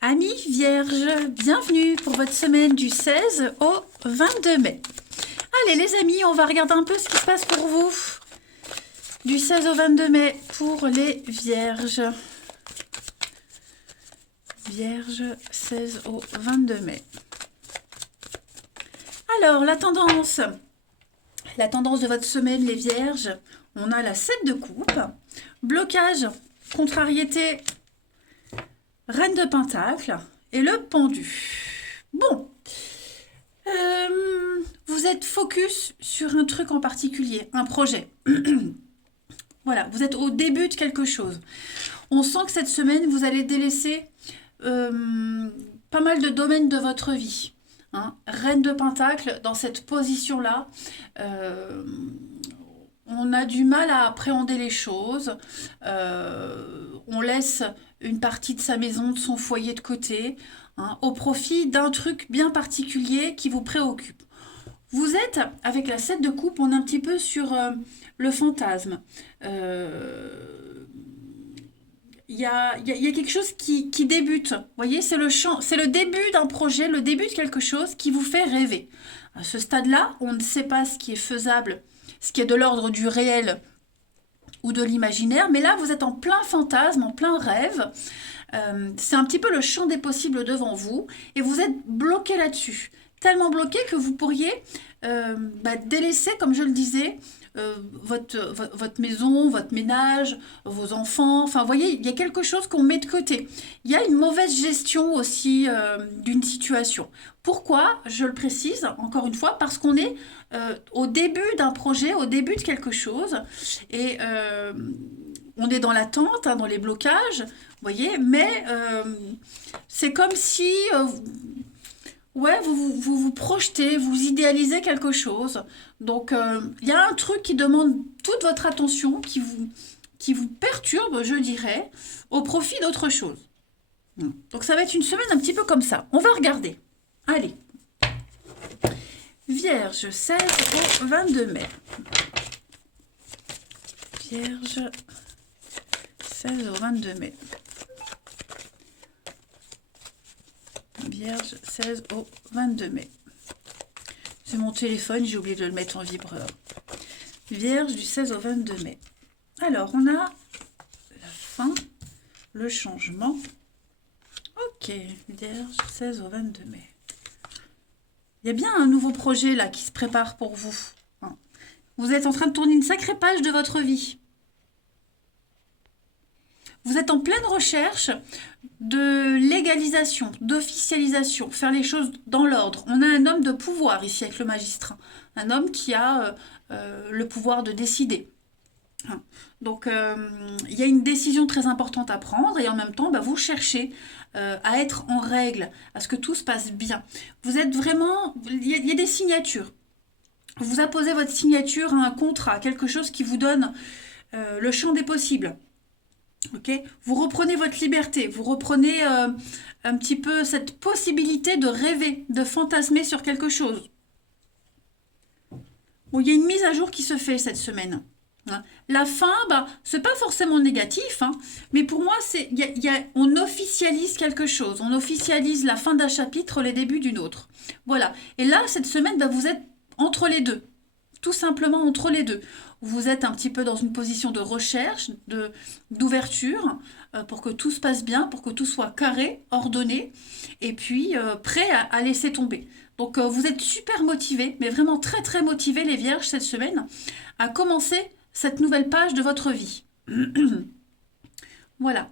Amis Vierges, bienvenue pour votre semaine du 16 au 22 mai. Allez les amis, on va regarder un peu ce qui se passe pour vous du 16 au 22 mai pour les Vierges. Vierges, 16 au 22 mai. Alors, la tendance de votre semaine, les Vierges, on a la 7 de coupe, blocage, contrariété, Reine de Pentacle et le pendu. Bon, vous êtes focus sur un truc en particulier, un projet. Voilà, vous êtes au début de quelque chose. On sent que cette semaine, vous allez délaisser pas mal de domaines de votre vie. Hein. Reine de Pentacle, dans cette position-là, on a du mal à appréhender les choses. On laisse une partie de sa maison, de son foyer de côté, hein, au profit d'un truc bien particulier qui vous préoccupe. Vous êtes, avec la 7 de coupe, on est un petit peu sur le fantasme. Il y a quelque chose qui débute. Vous voyez, c'est le début d'un projet, le début de quelque chose qui vous fait rêver. À ce stade-là, on ne sait pas ce qui est faisable, ce qui est de l'ordre du réel ou de l'imaginaire, mais là, vous êtes en plein fantasme, en plein rêve. C'est un petit peu le champ des possibles devant vous, et vous êtes bloqué là-dessus. Tellement bloqué que vous pourriez délaisser, comme je le disais, votre maison, votre ménage, vos enfants. Enfin, vous voyez, il y a quelque chose qu'on met de côté. Il y a une mauvaise gestion aussi d'une situation. Pourquoi? Je le précise, encore une fois, parce qu'on est au début d'un projet, au début de quelque chose, et on est dans l'attente, hein, dans les blocages, vous voyez, mais c'est comme si... ouais, vous projetez, vous idéalisez quelque chose. Donc, il y a un truc qui demande toute votre attention, qui vous perturbe, je dirais, au profit d'autre chose. Donc, ça va être une semaine un petit peu comme ça. On va regarder. Allez. Vierge, 16 au 22 mai. Vierge, 16 au 22 mai. Vierge, 16 au 22 mai. C'est mon téléphone, j'ai oublié de le mettre en vibreur. Vierge du 16 au 22 mai. Alors, on a la fin, le changement. Ok, Vierge, 16 au 22 mai. Il y a bien un nouveau projet là qui se prépare pour vous. Vous êtes en train de tourner une sacrée page de votre vie. Vous êtes en pleine recherche de légalisation, d'officialisation, faire les choses dans l'ordre. On a un homme de pouvoir ici avec le magistrat, un homme qui a le pouvoir de décider. Donc il y a une décision très importante à prendre et en même temps, vous cherchez à être en règle, à ce que tout se passe bien. Vous êtes vraiment... Il y a des signatures. Vous apposez votre signature à un contrat, à quelque chose qui vous donne le champ des possibles. Okay. Vous reprenez votre liberté, vous reprenez un petit peu cette possibilité de rêver, de fantasmer sur quelque chose. Bon, il y a une mise à jour qui se fait cette semaine. Hein. La fin, c'est pas forcément négatif, hein, mais pour moi, on officialise quelque chose. On officialise la fin d'un chapitre, les débuts d'une autre. Voilà. Et là, cette semaine, vous êtes entre les deux. Tout simplement entre les deux. Vous êtes un petit peu dans une position de recherche, d'ouverture, pour que tout se passe bien, pour que tout soit carré, ordonné, et puis prêt à laisser tomber. Donc vous êtes super motivés, mais vraiment très très motivés les Vierges cette semaine, à commencer cette nouvelle page de votre vie. Voilà.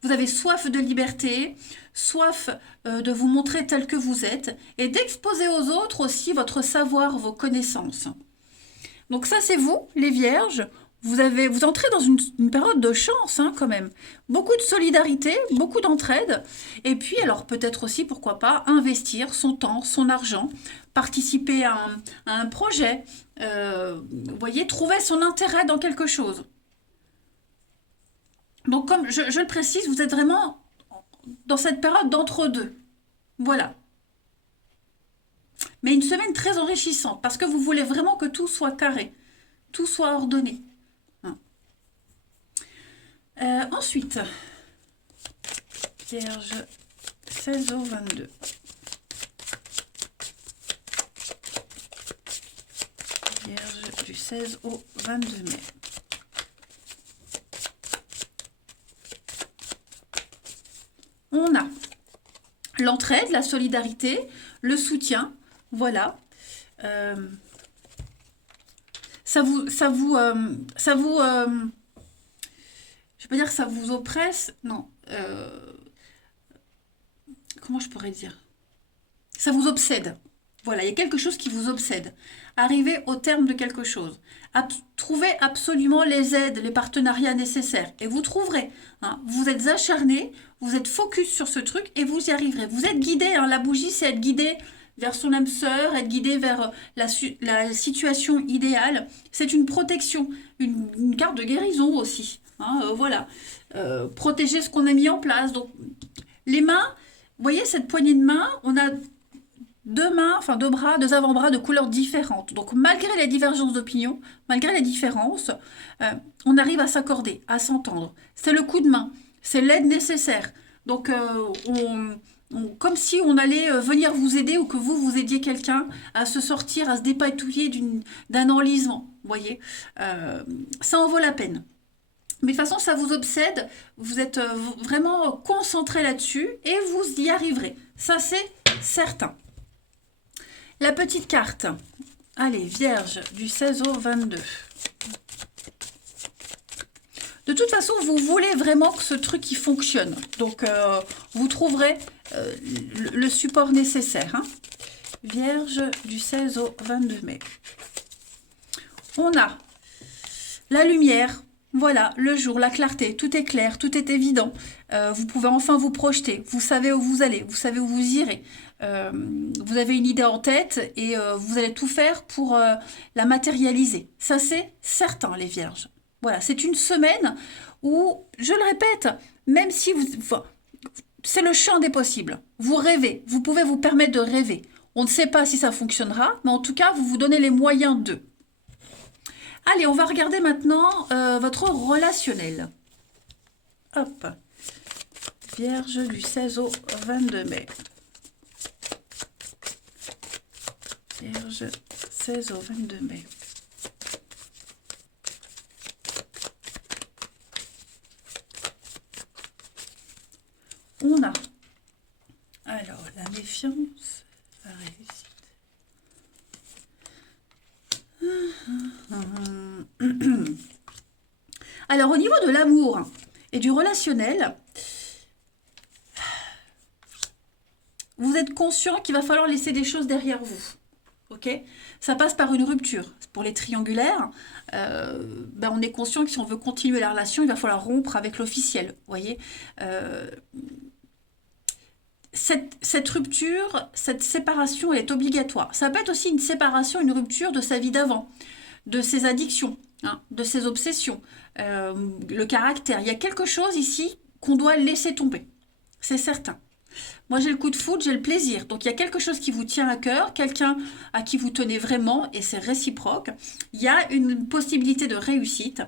Vous avez soif de liberté, soif de vous montrer tel que vous êtes, et d'exposer aux autres aussi votre savoir, vos connaissances. Donc ça, c'est vous, les Vierges. Vous entrez dans une période de chance, hein, quand même. Beaucoup de solidarité, beaucoup d'entraide. Et puis, alors peut-être aussi, pourquoi pas, investir son temps, son argent, participer à un projet. Vous voyez, trouver son intérêt dans quelque chose. Donc, comme je le précise, vous êtes vraiment dans cette période d'entre-deux. Voilà. Mais une semaine très enrichissante, parce que vous voulez vraiment que tout soit carré, tout soit ordonné. Ensuite, Vierge, 16 au 22. Vierge du 16 au 22 mai. On a l'entraide, la solidarité, le soutien, voilà. Je vais pas dire que ça vous oppresse, non. Comment je pourrais dire? Ça vous obsède. Voilà, il y a quelque chose qui vous obsède. Arrivez au terme de quelque chose. Trouvez absolument les aides, les partenariats nécessaires. Et vous trouverez. Hein. Vous êtes acharné, vous êtes focus sur ce truc et vous y arriverez. Vous êtes guidé. Hein. La bougie, c'est être guidé vers son âme sœur, être guidé vers la situation idéale. C'est une protection, une carte de guérison aussi. Hein, voilà. Protéger ce qu'on a mis en place. Donc, les mains, vous voyez cette poignée de main, on a deux mains, enfin deux bras, deux avant-bras de couleurs différentes. Donc malgré les divergences d'opinion, malgré les différences, on arrive à s'accorder, à s'entendre. C'est le coup de main, c'est l'aide nécessaire. Donc comme si on allait venir vous aider ou que vous aidiez quelqu'un à se sortir, à se dépatouiller d'un enlisement. Vous voyez, ça en vaut la peine. Mais de toute façon, ça vous obsède, vous êtes vraiment concentré là-dessus et vous y arriverez. Ça, c'est certain. La petite carte. Allez, Vierge, du 16 au 22. De toute façon, vous voulez vraiment que ce truc il fonctionne. Donc, vous trouverez le support nécessaire. Hein. Vierge, du 16 au 22 mai. On a la lumière. Voilà, le jour, la clarté, tout est clair, tout est évident. Vous pouvez enfin vous projeter, vous savez où vous allez, vous savez où vous irez. Vous avez une idée en tête et vous allez tout faire pour la matérialiser. Ça, c'est certain, les vierges. Voilà, c'est une semaine où, je le répète, même si c'est le champ des possibles. Vous rêvez, vous pouvez vous permettre de rêver. On ne sait pas si ça fonctionnera, mais en tout cas, vous vous donnez les moyens d'eux. Allez, on va regarder maintenant votre relationnel. Hop. Vierge du 16 au 22 mai. Vierge 16 au 22 mai. On a alors la méfiance, la réussite. Alors au niveau de l'amour et du relationnel, vous êtes conscient qu'il va falloir laisser des choses derrière vous. Ok, ça passe par une rupture. Pour les triangulaires, on est conscient que si on veut continuer la relation, il va falloir rompre avec l'officiel. Vous voyez, cette rupture, cette séparation, elle est obligatoire. Ça peut être aussi une séparation, une rupture de sa vie d'avant, de ses addictions, hein, de ses obsessions, le caractère. Il y a quelque chose ici qu'on doit laisser tomber. C'est certain. Moi, j'ai le coup de foudre, j'ai le plaisir. Donc, il y a quelque chose qui vous tient à cœur, quelqu'un à qui vous tenez vraiment, et c'est réciproque. Il y a une possibilité de réussite,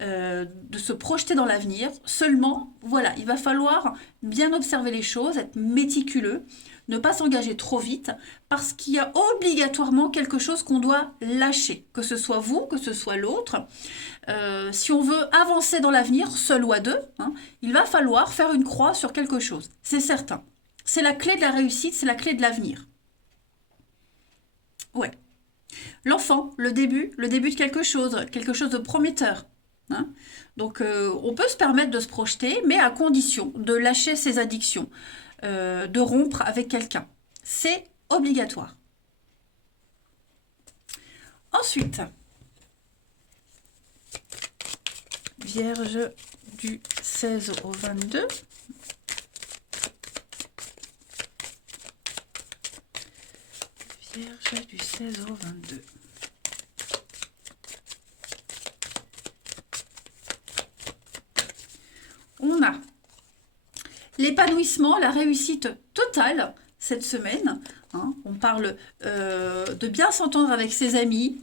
de se projeter dans l'avenir. Seulement, voilà, il va falloir bien observer les choses, être méticuleux, ne pas s'engager trop vite, parce qu'il y a obligatoirement quelque chose qu'on doit lâcher, que ce soit vous, que ce soit l'autre. Si on veut avancer dans l'avenir, seul ou à deux, hein, il va falloir faire une croix sur quelque chose, c'est certain. C'est la clé de la réussite, c'est la clé de l'avenir. Ouais. L'enfant, le début de quelque chose de prometteur. Hein. Donc, on peut se permettre de se projeter, mais à condition de lâcher ses addictions, de rompre avec quelqu'un. C'est obligatoire. Ensuite, Vierge du 16 au 22. Vierge du 16 au 22. On a l'épanouissement, la réussite totale cette semaine. Hein, on parle de bien s'entendre avec ses amis.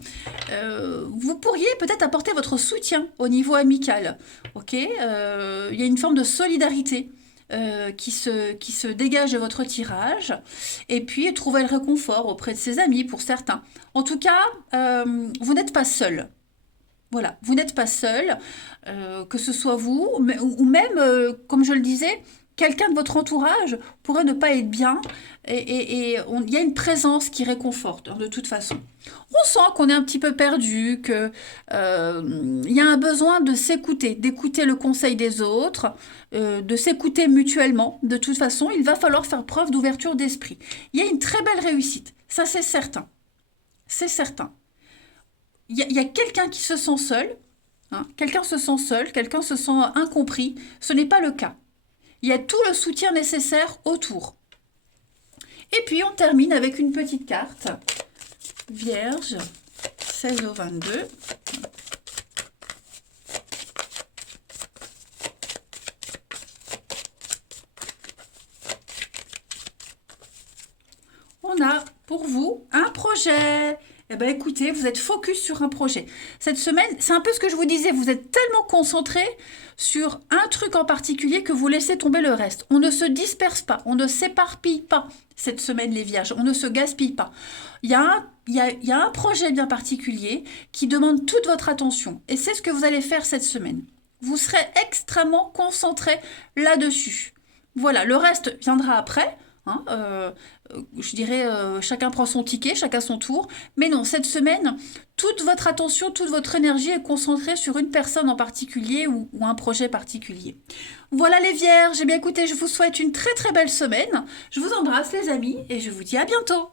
Vous pourriez peut-être apporter votre soutien au niveau amical. Ok, il y a une forme de solidarité. qui se dégage de votre tirage, et puis trouver le réconfort auprès de ses amis pour certains. En tout cas, vous n'êtes pas seul. Voilà, vous n'êtes pas seul, que ce soit vous, ou même, comme je le disais, quelqu'un de votre entourage pourrait ne pas être bien, il y a une présence qui réconforte, hein, de toute façon. On sent qu'on est un petit peu perdu, que il y a un besoin de s'écouter, d'écouter le conseil des autres, de s'écouter mutuellement. De toute façon, il va falloir faire preuve d'ouverture d'esprit. Il y a une très belle réussite, ça c'est certain. C'est certain. Il y a quelqu'un qui se sent seul, hein, quelqu'un se sent seul, quelqu'un se sent incompris. Ce n'est pas le cas. Il y a tout le soutien nécessaire autour. Et puis on termine avec une petite carte. Vierge, 16 au 22. On a pour vous un projet. Eh bien, écoutez, vous êtes focus sur un projet. Cette semaine, c'est un peu ce que je vous disais, vous êtes tellement concentré sur un truc en particulier que vous laissez tomber le reste. On ne se disperse pas, on ne s'éparpille pas cette semaine, les vierges, on ne se gaspille pas. Il y a un projet bien particulier qui demande toute votre attention. Et c'est ce que vous allez faire cette semaine. Vous serez extrêmement concentré là-dessus. Voilà, le reste viendra après. Hein, je dirais, chacun prend son ticket, chacun son tour. Mais non, cette semaine, toute votre attention, toute votre énergie est concentrée sur une personne en particulier ou un projet particulier. Voilà les vierges. Eh bien écoutez, je vous souhaite une très très belle semaine. Je vous embrasse les amis et je vous dis à bientôt.